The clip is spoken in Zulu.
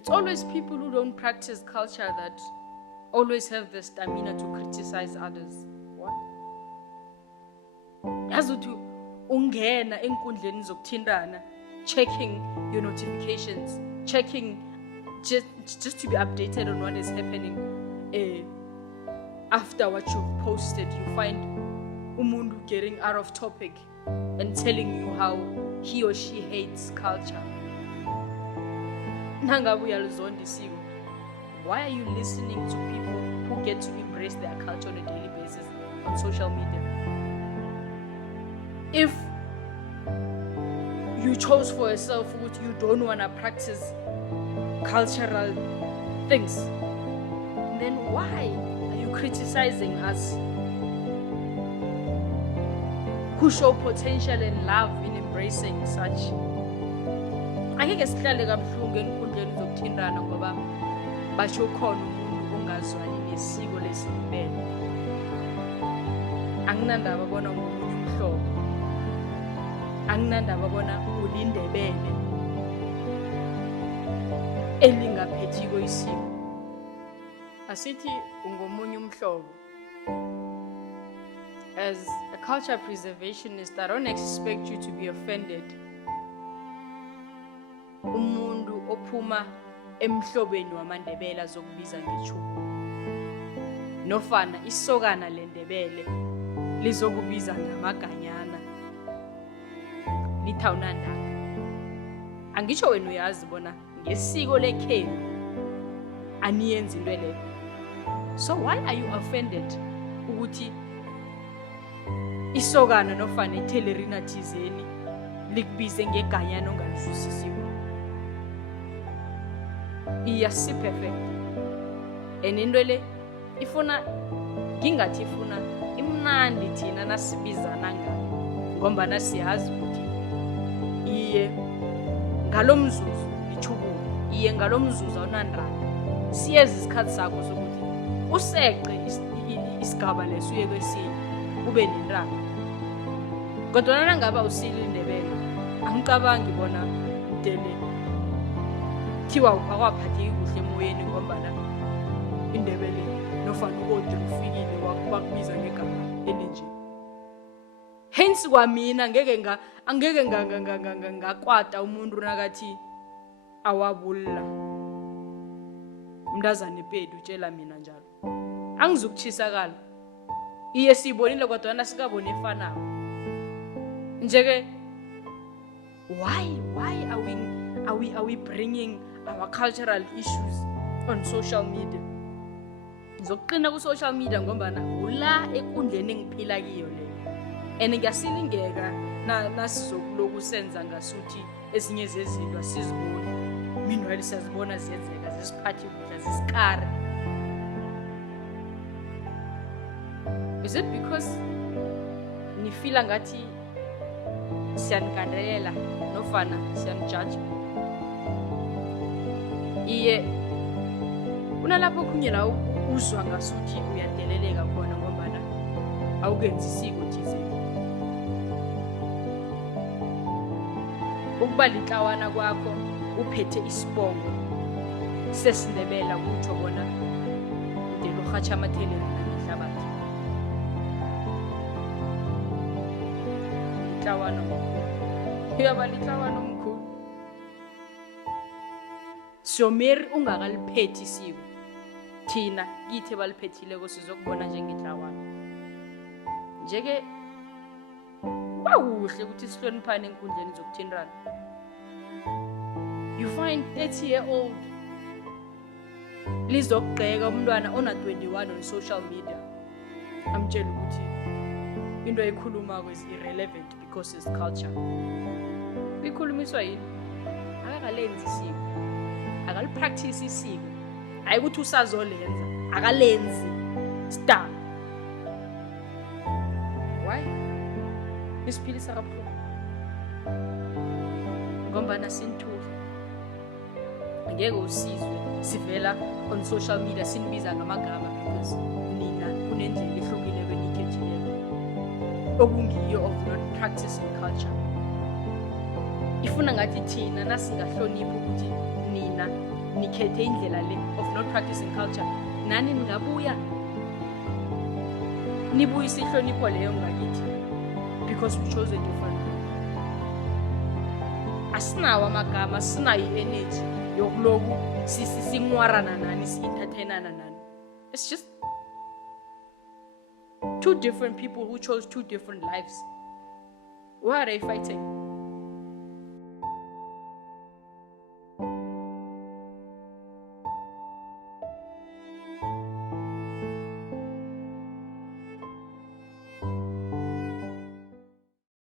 It's always people who don't practice culture that always have the stamina to criticize others. What? Yazi uthi ungena enkundleni zokuthintana, checking your notifications, checking just to be updated on what is happening. After what you've posted, you find umundu getting out of topic and telling you how he or she hates culture. Why are you listening to people who get to embrace their culture on a daily basis on social media? If you chose for yourself what you don't want to practice cultural things, then why are you criticizing us who show potential and love in embracing such? Angeke sihlale kabuhlungu enkundleni zokuthintana ngoba basho khona umuntu ongazwani nesiko lesibele. Anginandaba bona umuntu umhlobo, anginandaba bona ulindebele elingaphethiko isiko. Asithi ungomunye umhlobo. As a culture preservationist, I don't expect you to be offended. Umundu ophuma emhlobeni wamandebele azokubiza ngechubu. Nofana isokana lendebele lizokubiza ngamaganyana. Lithawunandaka. Angisho wena uyazi bona ngesiko lekhenu aniyenzi into leyo. So why are you offended ukuthi isokana nofana itelerina thizeni likubize ngeganyana ongalizwisisiwe? Iyasi perfect. Into le ifuna ngingathi ifuna imnandi thina nasibizana ngayo ngoba nasiyazi ukuthi iye ngalomzuzu ichubuka, iye ngalomzuzu awunandaba. Siyeza isikhathi sakho sokuthi useqe isigaba leso uye kwesinye ube nendaba. Kodwa nangaba usile indebele, angicabangi bona dele thiwa akwaphatheki kuhle emoyeni ngoba indebele nofana uAudrey ufikile wakubiza ngegama elinje. Hence kwamina angeke ngakwata umuntu nakathi awabulla umntazana epedu utshela mina njalo. Angizukuchisakala. Iye sibonile kodwa nasikabone efanayo. Njeke why are we bringing our cultural issues on social media? Ngizoqina ku social media ngoba ula ekundleni engiphila kiyo leyo. And ngiyasilingeka nasizokuloku senza ngasuthi ezinye zezinto asiziboni. Meanwhile siyazibona ziyenzeka zisiphathi kudla zisikare. Is it because nifila ngathi siyanikandelela nofana siyanijudge? Iye unalapho khunye la uzwa ngasuthi uyadeleleka khona ngoba awukenzi isiko thizeni. Ukuba litlawana kwakho uphethe isibongo sesindebela kutsho bona udelo khatsha amatheleni ngehlabathi. Litlawana uyaba litlawana omkhulu. Someri ungakaliphethi isiko. Thina kithi baliphethileko sizokubona njengetlawana. Njeke kuhle ukuthi sihloniphane enkundleni zokuthintana. You find 30-year-old lizokugqeka umntwana ona 21 on social media. Amtshela ukuthi into ekhulumako is irrelevant because it's culture. Ikhulumiswa yini? Akakalenzi isiko. Akalipractice isiko. Ayikuthi usazolenza, akalenzi. Stop. Why? Isiphilisa kabuhlungu. Ngoba nasinthula. Angeke usizwe sivela on social media sinibiza ngamagama because nina kunendlela ehlukile kwenikethileko okungiyo of not practicing culture. Ifuna ngathi thina nasingahloniphi ukuthi nina nikhethe indlela le of not practicing culture, nani ningabuya nibuyise ihlonipho leyo ngakithi because we chose a different way. Asinawo amagama, asinayo i-energy yokuloku singwarana nani, si-entertainana nani. It's just two different people who chose two different lives. Why are they fighting?